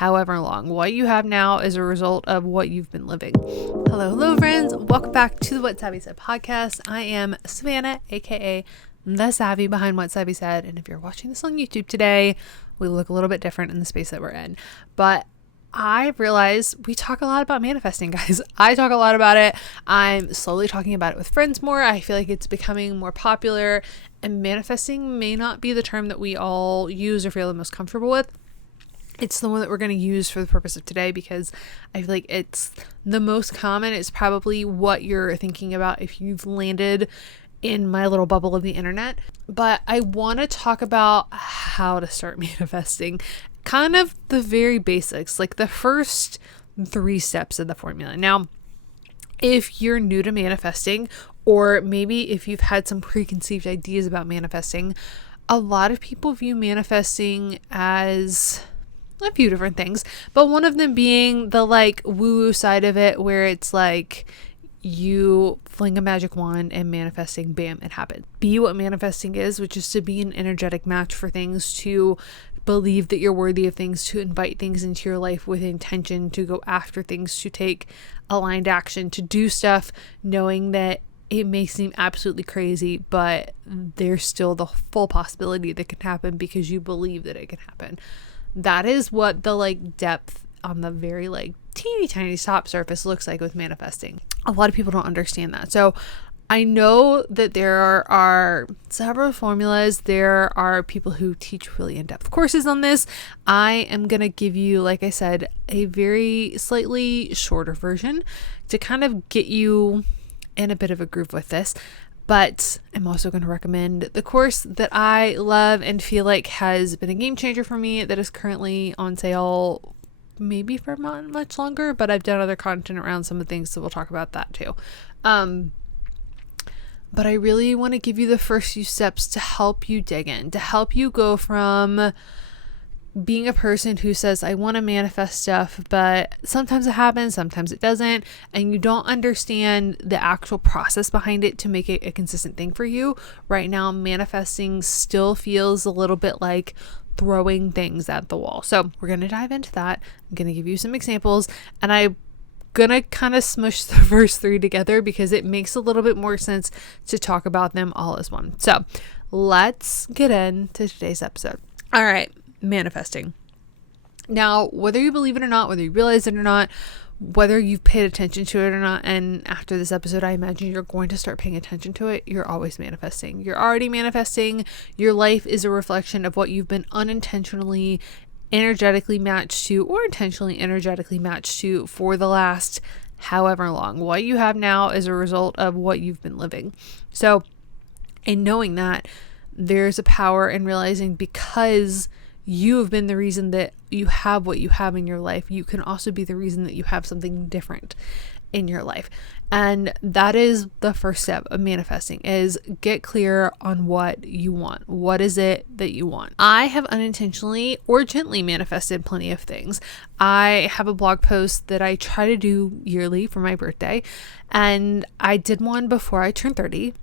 however long. What you have now is a result of what you've been living. Hello, friends. Welcome back to the What Savvy Said podcast. I am Savannah, aka the Savvy behind What Savvy Said. And if you're watching this on YouTube today, we look a little bit different in the space that we're in. But I realize we talk a lot about manifesting, guys. I talk a lot about it. I'm slowly talking about it with friends more. I feel like it's becoming more popular, and manifesting may not be the term that we all use or feel the most comfortable with. It's the one that we're going to use for the purpose of today because I feel like it's the most common. It's probably what you're thinking about if you've landed in my little bubble of the internet. But I want to talk about how to start manifesting, kind of the very basics, like the first 3 steps of the formula. Now, if you're new to manifesting, or maybe if you've had some preconceived ideas about manifesting, a lot of people view manifesting as a few different things, but one of them being the like woo-woo side of it, where it's like you fling a magic wand and manifesting, bam, it happened. Be what manifesting is, which is to be an energetic match for things, to believe that you're worthy of things, to invite things into your life with intention, to go after things, to take aligned action, to do stuff knowing that it may seem absolutely crazy, but there's still the full possibility that can happen because you believe that it can happen. That is what the like depth on the very like teeny tiny top surface looks like with manifesting. A lot of people don't understand that. So I know that there are several formulas. There are people who teach really in-depth courses on this. I am going to give you, like I said, a very slightly shorter version to kind of get you in a bit of a groove with this. But I'm also going to recommend the course that I love and feel like has been a game changer for me, that is currently on sale, maybe for not much longer, but I've done other content around some of the things, so we'll talk about that too. But I really want to give you the first few steps to help you dig in, to help you go from being a person who says, I want to manifest stuff, but sometimes it happens, sometimes it doesn't, and you don't understand the actual process behind it to make it a consistent thing for you. Right now, manifesting still feels a little bit like throwing things at the wall. So we're going to dive into that. I'm going to give you some examples, and I'm going to kind of smush the first 3 together because it makes a little bit more sense to talk about them all as one. So let's get into today's episode. All right. Manifesting. Now, whether you believe it or not, whether you realize it or not, whether you've paid attention to it or not, and after this episode, I imagine you're going to start paying attention to it, you're always manifesting. You're already manifesting. Your life is a reflection of what you've been unintentionally energetically matched to, or intentionally energetically matched to, for the last however long. What you have now is a result of what you've been living. So, in knowing that, there's a power in realizing because you have been the reason that you have what you have in your life, you can also be the reason that you have something different in your life. And that is the first step of manifesting, is get clear on what you want. What is it that you want? I have unintentionally or gently manifested plenty of things. I have a blog post that I try to do yearly for my birthday, and I did one before I turned 30.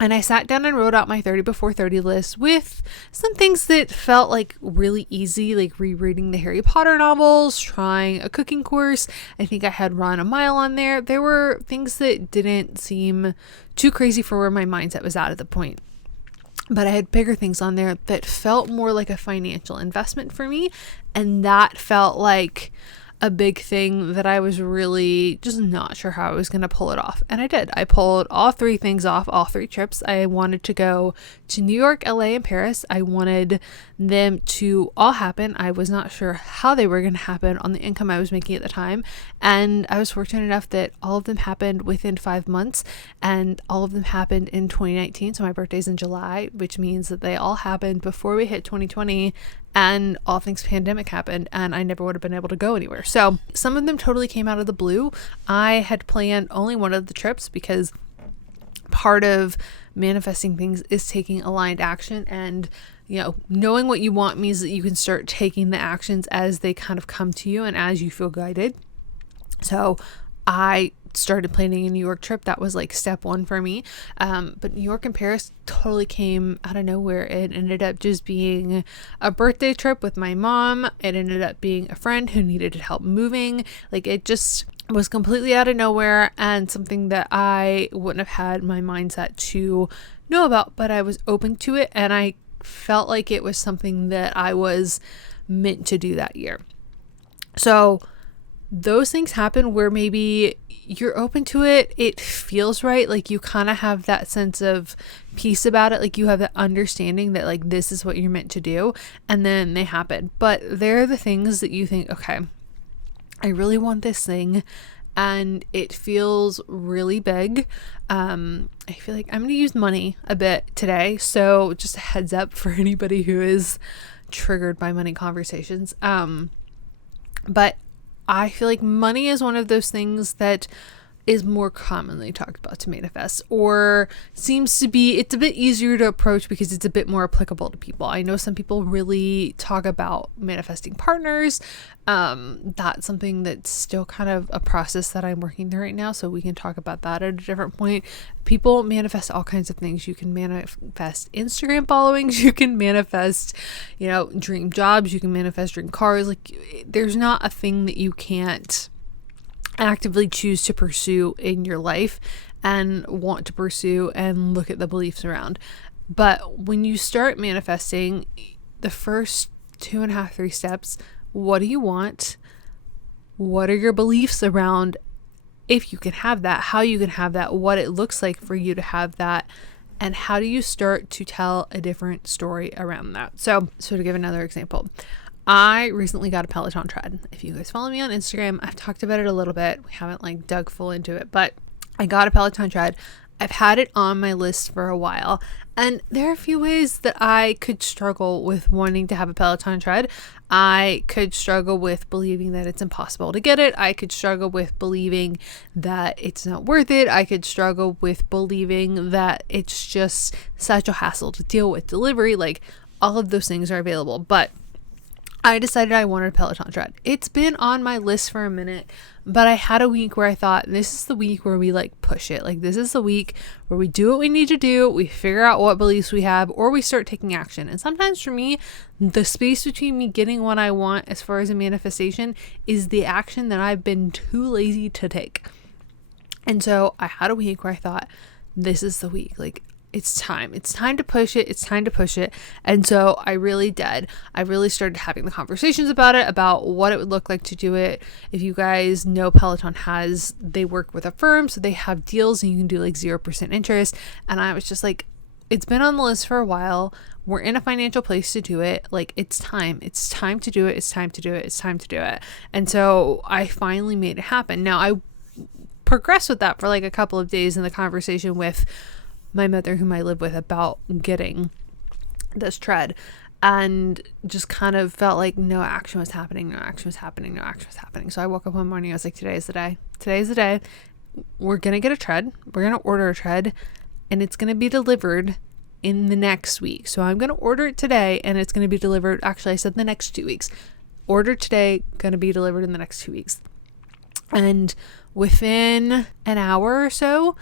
And I sat down and wrote out my 30 before 30 list with some things that felt like really easy, like rereading the Harry Potter novels, trying a cooking course. I think I had run a mile on there. There were things that didn't seem too crazy for where my mindset was at the point. But I had bigger things on there that felt more like a financial investment for me. And that felt like a big thing that I was really just not sure how I was going to pull it off. And I did. I pulled all 3 things off, all 3 trips. I wanted to go to New York, LA, and Paris. I wanted them to all happen. I was not sure how they were going to happen on the income I was making at the time. And I was fortunate enough that all of them happened within 5 months, and all of them happened in 2019. So my birthday's in July, which means that they all happened before we hit 2020. And all things pandemic happened, and I never would have been able to go anywhere. So some of them totally came out of the blue. I had planned only one of the trips because part of manifesting things is taking aligned action, and knowing what you want means that you can start taking the actions as they kind of come to you and as you feel guided. So I started planning a New York trip. That was like step one for me. But New York and Paris totally came out of nowhere. It ended up just being a birthday trip with my mom. It ended up being a friend who needed help moving. Like, it just was completely out of nowhere and something that I wouldn't have had my mindset to know about, but I was open to it, and I felt like it was something that I was meant to do that year. So those things happen where maybe you're open to it, it feels right, like you kind of have that sense of peace about it, like you have that understanding that like this is what you're meant to do, and then they happen. But they're the things that you think, okay, I really want this thing and it feels really big. I feel like I'm going to use money a bit today. So just a heads up for anybody who is triggered by money conversations. But I feel like money is one of those things that is more commonly talked about to manifest, or seems to be, it's a bit easier to approach because it's a bit more applicable to people. I know some people really talk about manifesting partners. That's something that's still kind of a process that I'm working through right now, so we can talk about that at a different point. People manifest all kinds of things. You can manifest Instagram followings, you can manifest, dream jobs, you can manifest dream cars. Like, there's not a thing that you can't actively choose to pursue in your life and want to pursue and look at the beliefs around. But when you start manifesting, the first 2.5, 3 steps, what do you want? What are your beliefs around if you can have that, how you can have that, what it looks like for you to have that, and how do you start to tell a different story around that? So to give another example, I recently got a Peloton tread. If you guys follow me on Instagram, I've talked about it a little bit. We haven't dug full into it, but I got a Peloton tread. I've had it on my list for a while, and there are a few ways that I could struggle with wanting to have a Peloton tread. I could struggle with believing that it's impossible to get it. I could struggle with believing that it's not worth it. I could struggle with believing that it's just such a hassle to deal with delivery. Like, all of those things are available, but I decided I wanted a Peloton tread. It's been on my list for a minute, but I had a week where I thought, this is the week where we push it. Like, this is the week where we do what we need to do. We figure out what beliefs we have, or we start taking action. And sometimes for me, the space between me getting what I want as far as a manifestation is the action that I've been too lazy to take. And so I had a week where I thought, this is the week. Like, it's time to push it. It's time to push it. And so I really did. I really started having the conversations about it, about what it would look like to do it. If you guys know, Peloton they work with a firm, so they have deals and you can do 0% interest. And I was just like, it's been on the list for a while. We're in a financial place to do it. It's time. It's time to do it. It's time to do it. It's time to do it. And so I finally made it happen. Now, I progressed with that for a couple of days in the conversation with my mother, whom I live with, about getting this tread, and just kind of felt like no action was happening. So I woke up one morning, I was like, today's the day. We're going to get a tread. We're going to order a tread, and it's going to be delivered in the next week. So I'm going to order it today, and it's going to be delivered. Actually, I said the next 2 weeks. Order today, going to be delivered in the next 2 weeks. And within an hour or so,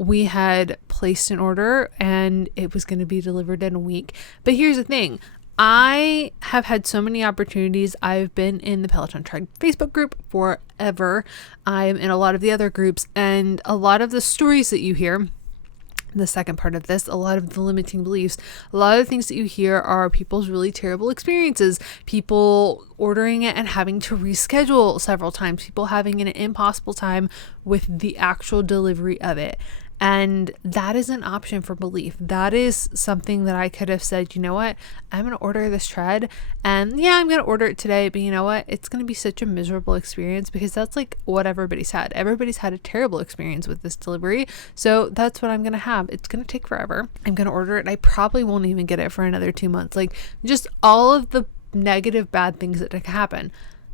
we had placed an order and it was going to be delivered in a week. But here's the thing. I have had so many opportunities. I've been in the Peloton Tread Facebook group forever. I'm in a lot of the other groups, and a lot of the stories that you hear, the second part of this, a lot of the limiting beliefs, a lot of the things that you hear are people's really terrible experiences, people ordering it and having to reschedule several times, people having an impossible time with the actual delivery of it. And that is an option for belief. That is something that I could have said, you know what, I'm going to order this tread, and yeah, I'm going to order it today, but you know what, it's going to be such a miserable experience, because that's what everybody's had. Everybody's had a terrible experience with this delivery. So that's what I'm going to have. It's going to take forever. I'm going to order it. I probably won't even get it for another 2 months. Just all of the negative, bad things that could happen.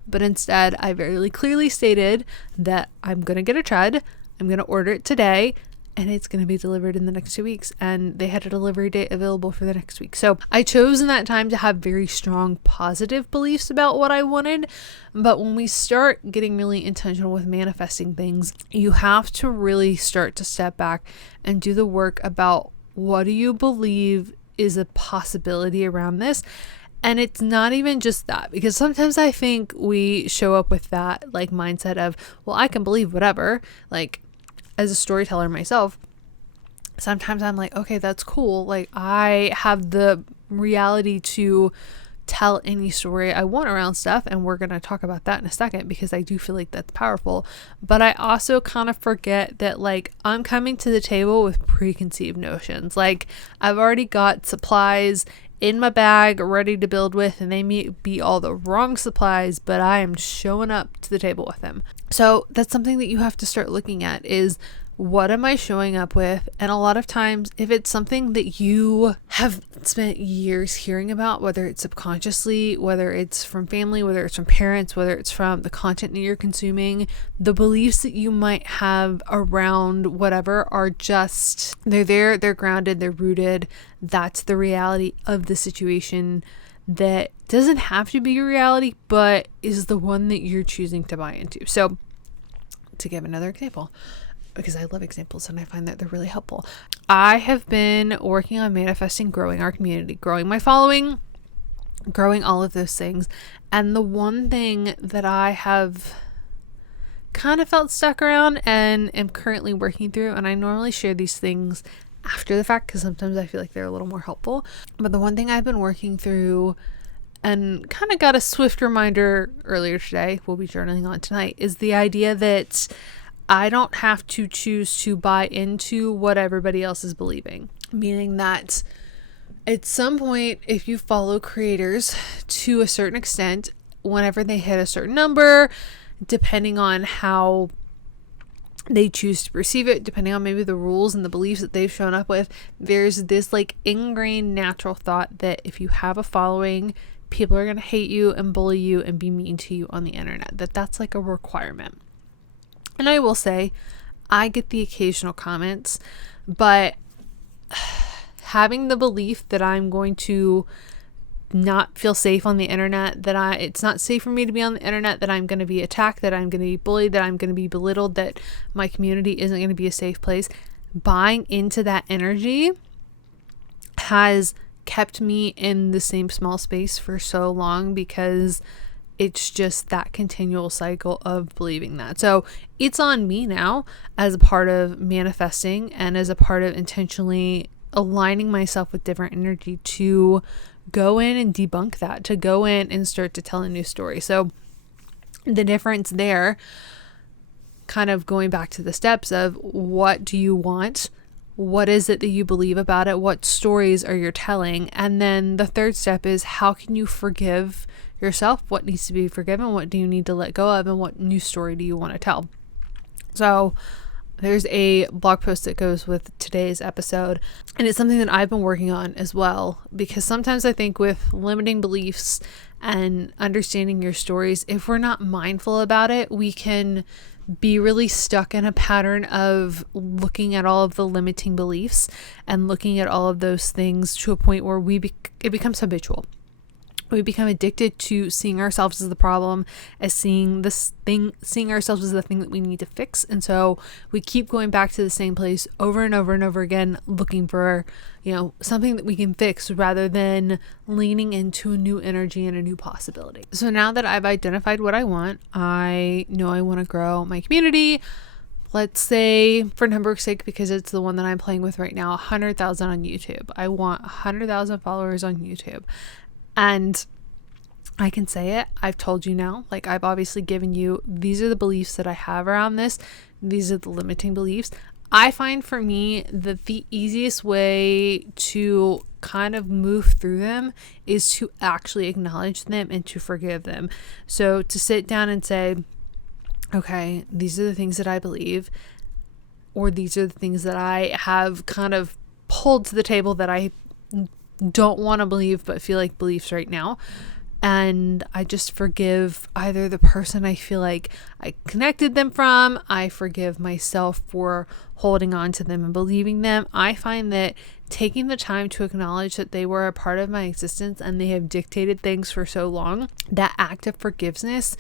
But instead, I very clearly stated that I'm going to get a tread. I'm going to order it today. and it's going to be delivered in the next 2 weeks, and they had a delivery date available for the next week. So I chose in that time to have very strong positive beliefs about what I wanted. But when we start getting really intentional with manifesting things, you have to really start to step back and do the work about what do you believe is a possibility around this. And it's not even just that, because sometimes I think we show up with that like mindset of, well, I can believe whatever. Like, as a storyteller myself, sometimes I'm like, okay, that's cool. Like, I have the reality to tell any story I want around stuff, and we're going to talk about that in a second because I do feel like that's powerful. But I also kind of forget that, like, I'm coming to the table with preconceived notions. Like, I've already got supplies in my bag ready to build with, and they may be all the wrong supplies, but I am showing up to the table with them. So that's something that you have to start looking at is, what am I showing up with? And a lot of times, if it's something that you have spent years hearing about, whether it's subconsciously, whether it's from family, whether it's from parents, whether it's from the content that you're consuming, the beliefs that you might have around whatever are just, they're there, they're grounded, they're rooted. That's the reality of the situation that doesn't have to be a reality, but is the one that you're choosing to buy into. So, to give another example, because I love examples and I find that they're really helpful. I have been working on manifesting growing our community, growing my following, growing all of those things. And the one thing that I have kind of felt stuck around and am currently working through, and I normally share these things after the fact because sometimes I feel like they're a little more helpful. But the one thing I've been working through and kind of got a swift reminder earlier today, we'll be journaling on tonight, is the idea that I don't have to choose to buy into what everybody else is believing. Meaning that at some point, if you follow creators to a certain extent, whenever they hit a certain number, depending on how they choose to perceive it, depending on maybe the rules and the beliefs that they've shown up with, there's this like ingrained natural thought that if you have a following, people are going to hate you and bully you and be mean to you on the internet. That's like a requirement. And I will say, I get the occasional comments, but having the belief that I'm going to not feel safe on the internet, that it's not safe for me to be on the internet, that I'm going to be attacked, that I'm going to be bullied, that I'm going to be belittled, that my community isn't going to be a safe place, buying into that energy has kept me in the same small space for so long, because it's just that continual cycle of believing that. So it's on me now as a part of manifesting and as a part of intentionally aligning myself with different energy to go in and debunk that, to go in and start to tell a new story. So the difference there, kind of going back to the steps of what do you want? What is it that you believe about it? What stories are you telling? And then the third step is, how can you forgive yourself? What needs to be forgiven? What do you need to let go of? And what new story do you want to tell? So there's a blog post that goes with today's episode, and it's something that I've been working on as well, because sometimes I think with limiting beliefs and understanding your stories, if we're not mindful about it, we can be really stuck in a pattern of looking at all of the limiting beliefs and looking at all of those things to a point where it becomes habitual. We become addicted to seeing ourselves as the problem, as seeing ourselves as the thing that we need to fix. And so we keep going back to the same place over and over and over again, looking for, something that we can fix rather than leaning into a new energy and a new possibility. So now that I've identified what I want, I know I want to grow my community. Let's say, for number's sake, because it's the one that I'm playing with right now, 100,000 on YouTube. I want 100,000 followers on YouTube. And I can say it, I've told you now, like I've obviously given you, these are the beliefs that I have around this. These are the limiting beliefs. I find for me that the easiest way to kind of move through them is to actually acknowledge them and to forgive them. So to sit down and say, okay, these are the things that I believe, or these are the things that I have kind of pulled to the table that I don't want to believe but feel like beliefs right now. And I just forgive either the person I feel like I connected them from. I forgive myself for holding on to them and believing them. I find that taking the time to acknowledge that they were a part of my existence and they have dictated things for so long, that act of forgiveness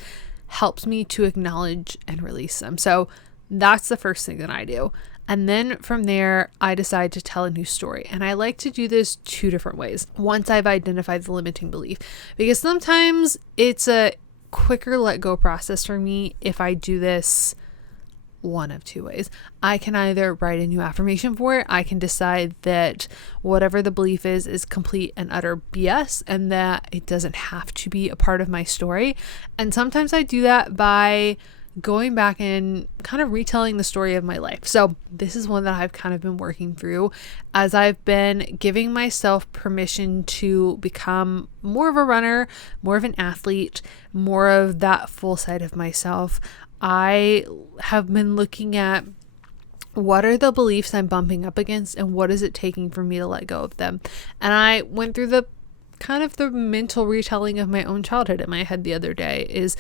helps me to acknowledge and release them. So that's the first thing that I do. And then from there, I decide to tell a new story. And I like to do this 2 different ways once I've identified the limiting belief, because sometimes it's a quicker let go process for me if I do this one of 2 ways. I can either write a new affirmation for it. I can decide that whatever the belief is complete and utter BS and that it doesn't have to be a part of my story. And sometimes I do that by going back and kind of retelling the story of my life. So this is one that I've kind of been working through as I've been giving myself permission to become more of a runner, more of an athlete, more of that full side of myself. I have been looking at what are the beliefs I'm bumping up against and what is it taking for me to let go of them. And I went through the kind of the mental retelling of my own childhood in my head the other day is,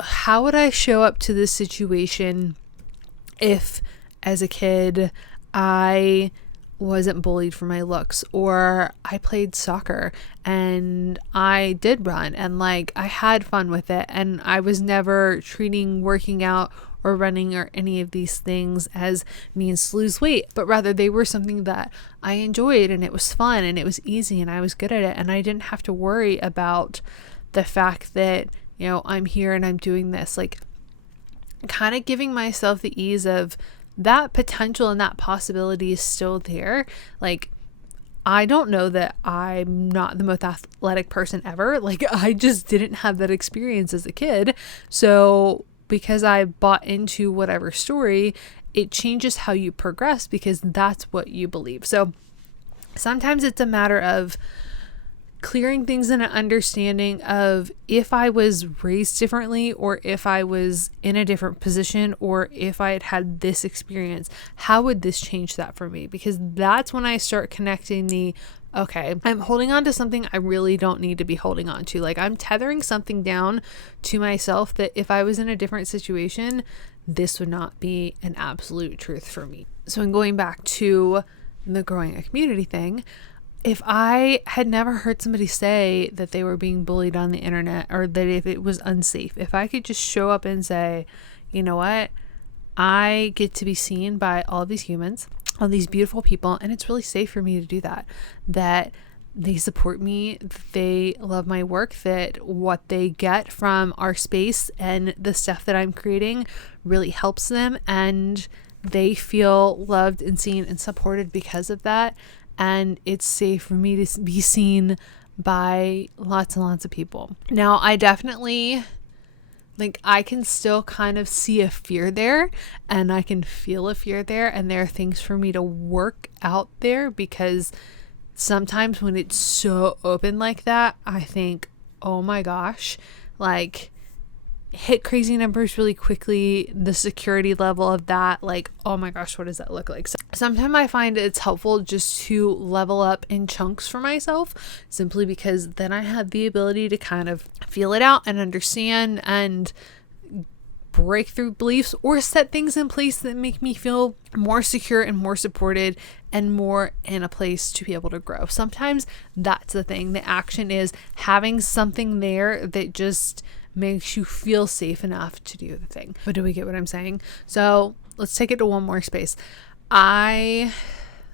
how would I show up to this situation if as a kid I wasn't bullied for my looks, or I played soccer and I did run and like I had fun with it and I was never treating working out or running or any of these things as means to lose weight, but rather they were something that I enjoyed and it was fun and it was easy and I was good at it and I didn't have to worry about the fact that, you know, I'm here and I'm doing this, like kind of giving myself the ease of that potential and that possibility is still there. Like, I don't know that I'm not the most athletic person ever. Like, I just didn't have that experience as a kid. So because I bought into whatever story, it changes how you progress because that's what you believe. So sometimes it's a matter of clearing things in an understanding of if I was raised differently or if I was in a different position or if I had this experience, how would this change that for me? Because that's when I start connecting the, okay, I'm holding on to something I really don't need to be holding on to. Like I'm tethering something down to myself that if I was in a different situation, this would not be an absolute truth for me. So in going back to the growing a community thing, if I had never heard somebody say that they were being bullied on the internet or that if it was unsafe, if I could just show up and say, you know what, I get to be seen by all these humans, all these beautiful people, and it's really safe for me to do that, that they support me, they love my work, that what they get from our space and the stuff that I'm creating really helps them and they feel loved and seen and supported because of that. And it's safe for me to be seen by lots and lots of people. Now, I definitely, like, I can still kind of see a fear there and I can feel a fear there. And there are things for me to work out there because sometimes when it's so open like that, I think, oh my gosh, like, hit crazy numbers really quickly, the security level of that, like, oh my gosh, what does that look like? So sometimes I find it's helpful just to level up in chunks for myself, simply because then I have the ability to kind of feel it out and understand and break through beliefs or set things in place that make me feel more secure and more supported and more in a place to be able to grow. Sometimes that's the thing. The action is having something there that just makes you feel safe enough to do the thing. But do we get what I'm saying? So let's take it to one more space. I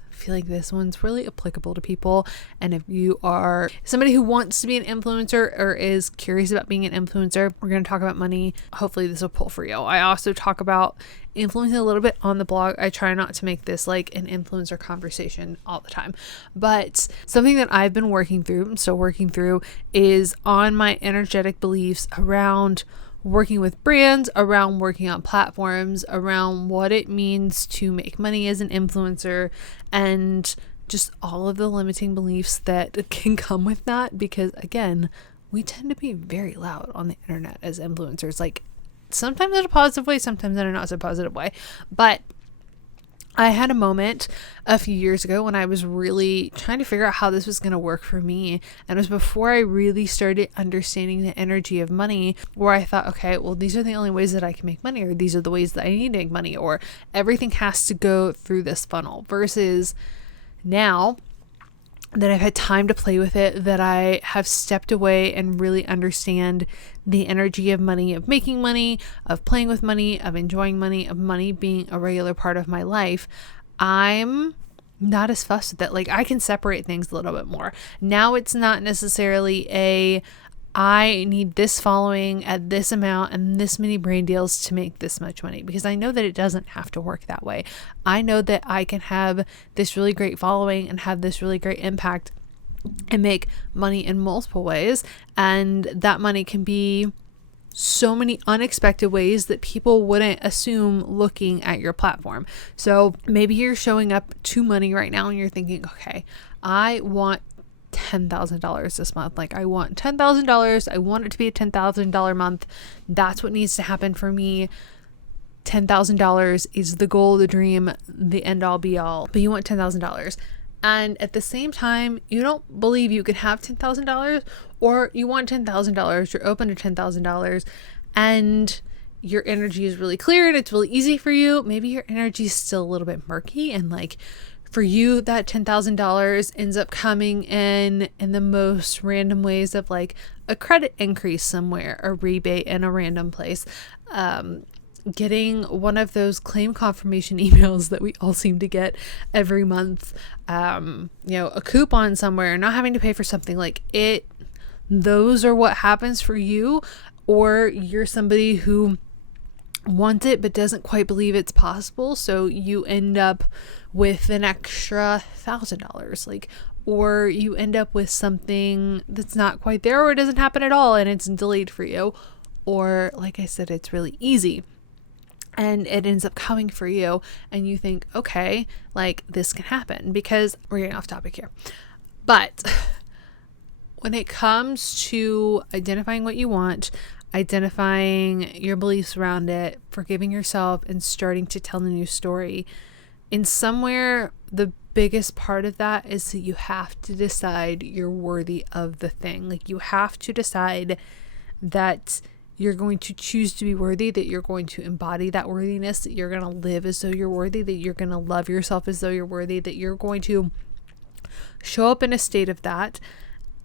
feel like this one's really applicable to people. And if you are somebody who wants to be an influencer or is curious about being an influencer, we're going to talk about money. Hopefully this will pull for you. I also talk about influencing a little bit on the blog. I try not to make this like an influencer conversation all the time, but something that I've been working through, I'm still working through, is on my energetic beliefs around working with brands, around working on platforms, around what it means to make money as an influencer, and just all of the limiting beliefs that can come with that. Because again, we tend to be very loud on the internet as influencers, like sometimes in a positive way, sometimes in a not so positive way. But I had a moment a few years ago when I was really trying to figure out how this was going to work for me. And it was before I really started understanding the energy of money, where I thought, okay, well, these are the only ways that I can make money, or these are the ways that I need to make money, or everything has to go through this funnel. Versus now that I've had time to play with it, that I have stepped away and really understand the energy of money, of making money, of playing with money, of enjoying money, of money being a regular part of my life, I'm not as fussed with it. Like, I can separate things a little bit more. Now it's not necessarily I need this following at this amount and this many brand deals to make this much money, because I know that it doesn't have to work that way. I know that I can have this really great following and have this really great impact and make money in multiple ways. And that money can be so many unexpected ways that people wouldn't assume looking at your platform. So maybe you're showing up to money right now and you're thinking, okay, I want $10,000 this month. Like, I want $10,000. I want it to be a $10,000 month. That's what needs to happen for me. $10,000 is the goal, the dream, the end all be all. But you want $10,000. And at the same time, you don't believe you can have $10,000, or you want $10,000. You're open to $10,000 and your energy is really clear and it's really easy for you. Maybe your energy is still a little bit murky, and like, for you, that $10,000 ends up coming in the most random ways of like a credit increase somewhere, a rebate in a random place, getting one of those claim confirmation emails that we all seem to get every month, a coupon somewhere, not having to pay for something like it. Those are what happens for you, or you're somebody who wants it but doesn't quite believe it's possible, so you end up with an extra $1,000, like, or you end up with something that's not quite there, or it doesn't happen at all and it's delayed for you, or like I said, it's really easy and it ends up coming for you and you think, okay, like, this can happen. Because we're getting off topic here, but when it comes to identifying what you want, identifying your beliefs around it, forgiving yourself, and starting to tell the new story, in somewhere, the biggest part of that is that you have to decide you're worthy of the thing. Like, you have to decide that you're going to choose to be worthy, that you're going to embody that worthiness, that you're going to live as though you're worthy, that you're going to love yourself as though you're worthy, that you're going to show up in a state of that.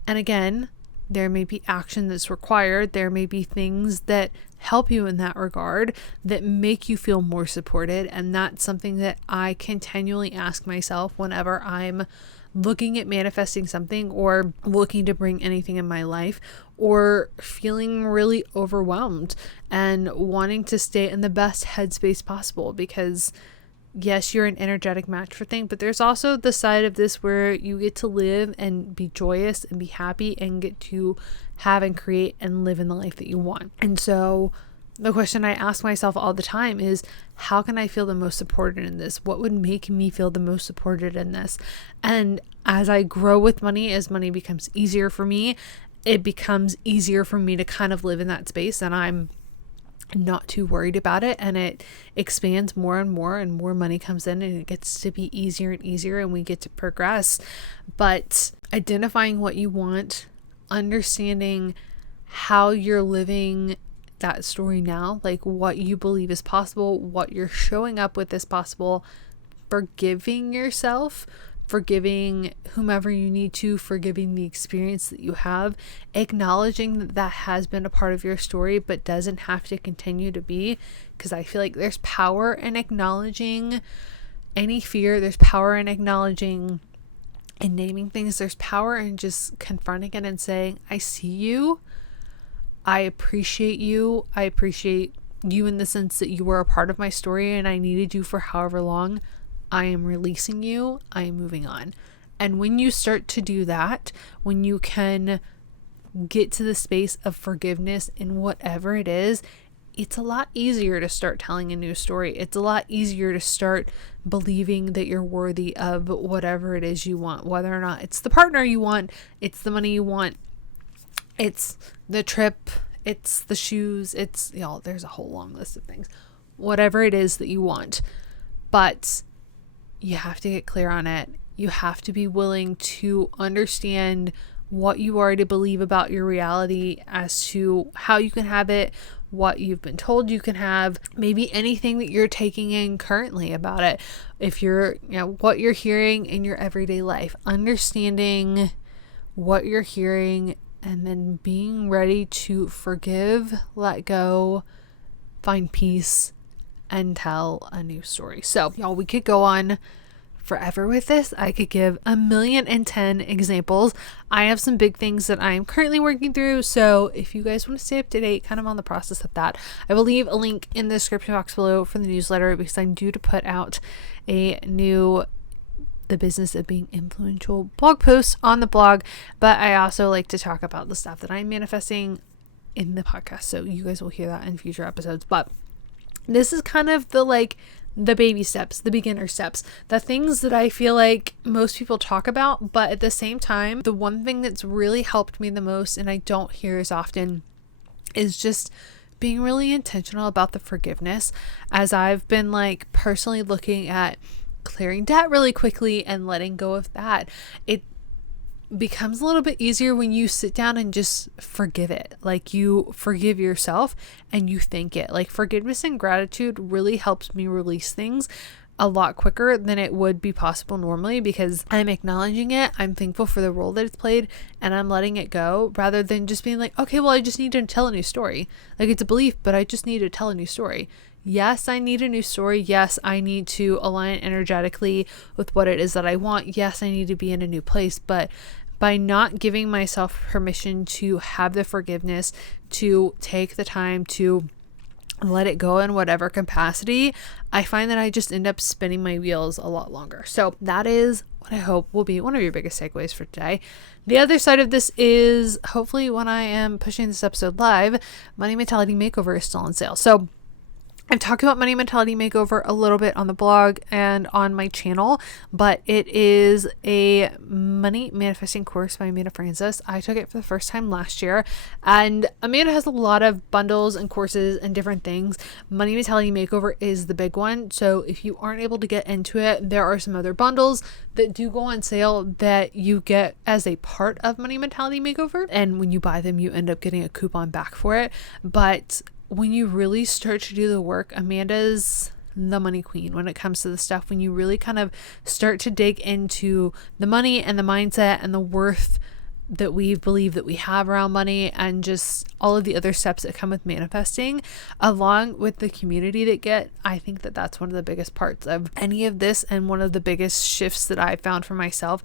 And again, there may be action that's required. There may be things that help you in that regard that make you feel more supported. And that's something that I continually ask myself whenever I'm looking at manifesting something, or looking to bring anything in my life, or feeling really overwhelmed and wanting to stay in the best headspace possible. Because yes, you're an energetic match for things, but there's also the side of this where you get to live and be joyous and be happy and get to have and create and live in the life that you want. And so the question I ask myself all the time is, how can I feel the most supported in this? What would make me feel the most supported in this? And as I grow with money, as money becomes easier for me, it becomes easier for me to kind of live in that space, and I'm not too worried about it, and it expands more and more, and more money comes in, and it gets to be easier and easier, and we get to progress. But identifying what you want, understanding how you're living that story now, like what you believe is possible, what you're showing up with is possible, forgiving yourself, forgiving whomever you need to, forgiving the experience that you have, acknowledging that that has been a part of your story but doesn't have to continue to be. Because I feel like there's power in acknowledging any fear, there's power in acknowledging and naming things, there's power in just confronting it and saying, I see you, I appreciate you in the sense that you were a part of my story and I needed you for however long. I am releasing you. I am moving on. And when you start to do that, when you can get to the space of forgiveness in whatever it is, it's a lot easier to start telling a new story. It's a lot easier to start believing that you're worthy of whatever it is you want, whether or not it's the partner you want, it's the money you want, it's the trip, it's the shoes, it's, there's a whole long list of things, whatever it is that you want. But you have to get clear on it. You have to be willing to understand what you already believe about your reality as to how you can have it, what you've been told you can have, maybe anything that you're taking in currently about it. If you're, what you're hearing in your everyday life, understanding what you're hearing, and then being ready to forgive, let go, find peace, and tell a new story. So, y'all, we could go on forever with this. I could give 1,010 examples. I have some big things that I'm currently working through, so if you guys want to stay up to date kind of on the process of that, I will leave a link in the description box below for the newsletter, because I'm due to put out a new The Business of Being Influential blog post on the blog, but I also like to talk about the stuff that I'm manifesting in the podcast, so you guys will hear that in future episodes. But this is kind of the baby steps, the beginner steps, the things that I feel like most people talk about, but at the same time, the one thing that's really helped me the most, and I don't hear as often, is just being really intentional about the forgiveness. As I've been personally looking at clearing debt really quickly and letting go of that, it becomes a little bit easier when you sit down and just forgive it. You forgive yourself and you thank it. Forgiveness and gratitude really helps me release things a lot quicker than it would be possible normally, because I'm acknowledging it, I'm thankful for the role that it's played, and I'm letting it go, rather than just being okay, well, I just need to tell a new story. It's a belief, but I just need to tell a new story. Yes, I need a new story. Yes, I need to align energetically with what it is that I want. Yes, I need to be in a new place. But by not giving myself permission to have the forgiveness, to take the time to let it go in whatever capacity, I find that I just end up spinning my wheels a lot longer. So that is what I hope will be one of your biggest takeaways for today. The other side of this is, hopefully when I am pushing this episode live, Money Mentality Makeover is still on sale. So I've talked about Money Mentality Makeover a little bit on the blog and on my channel, but it is a money manifesting course by Amanda Francis. I took it for the first time last year, and Amanda has a lot of bundles and courses and different things. Money Mentality Makeover is the big one. So if you aren't able to get into it, there are some other bundles that do go on sale that you get as a part of Money Mentality Makeover. And when you buy them, you end up getting a coupon back for it. But when you really start to do the work, Amanda's the money queen when it comes to the stuff. When you really kind of start to dig into the money and the mindset and the worth that we believe that we have around money, and just all of the other steps that come with manifesting, along with the community I think that that's one of the biggest parts of any of this, and one of the biggest shifts that I found for myself,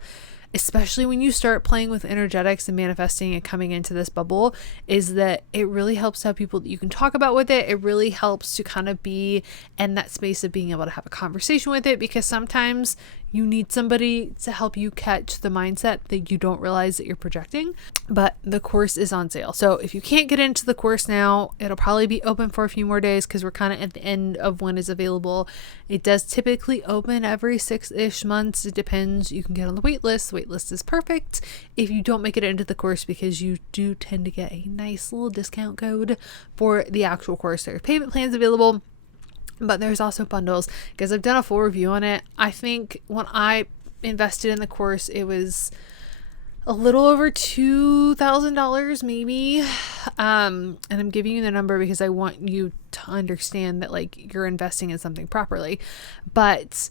especially when you start playing with energetics and manifesting and coming into this bubble, is that it really helps to have people that you can talk about with it. It really helps to kind of be in that space of being able to have a conversation with it, because sometimes you need somebody to help you catch the mindset that you don't realize that you're projecting. But the course is on sale. So if you can't get into the course now, it'll probably be open for a few more days, because we're kind of at the end of when it's available. It does typically open every 6-ish months. It depends. You can get on the wait list. The wait list is perfect if you don't make it into the course, because you do tend to get a nice little discount code for the actual course. There are payment plans available, but there's also bundles, because I've done a full review on it. I think when I invested in the course, it was a little over $2,000 maybe. And I'm giving you the number because I want you to understand that you're investing in something properly. But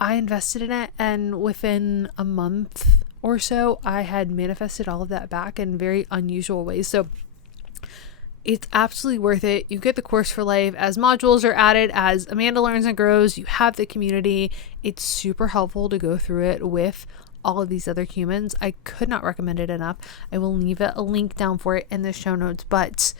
I invested in it, and within a month or so, I had manifested all of that back in very unusual ways. So it's absolutely worth it. You get the course for life. As modules are added, as Amanda learns and grows, you have the community. It's super helpful to go through it with all of these other humans. I could not recommend it enough. I will leave a link down for it in the show notes, but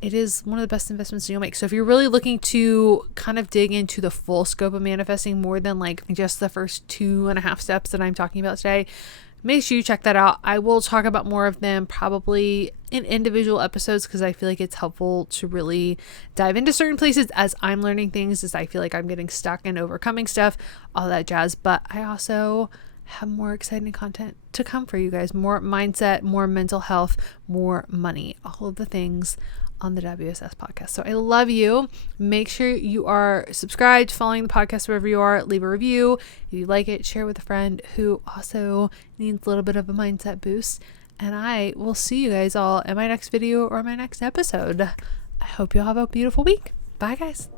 it is one of the best investments you'll make. So if you're really looking to kind of dig into the full scope of manifesting, more than just the first 2.5 steps that I'm talking about today, make sure you check that out. I will talk about more of them probably in individual episodes, because I feel like it's helpful to really dive into certain places as I'm learning things, as I feel like I'm getting stuck and overcoming stuff, all that jazz. But I also have more exciting content to come for you guys. More mindset, more mental health, more money, all of the things on the WSS podcast. So I love you. Make sure you are subscribed, following the podcast wherever you are. Leave a review. If you like it, share with a friend who also needs a little bit of a mindset boost. And I will see you guys all in my next video or my next episode. I hope you'll have a beautiful week. Bye, guys.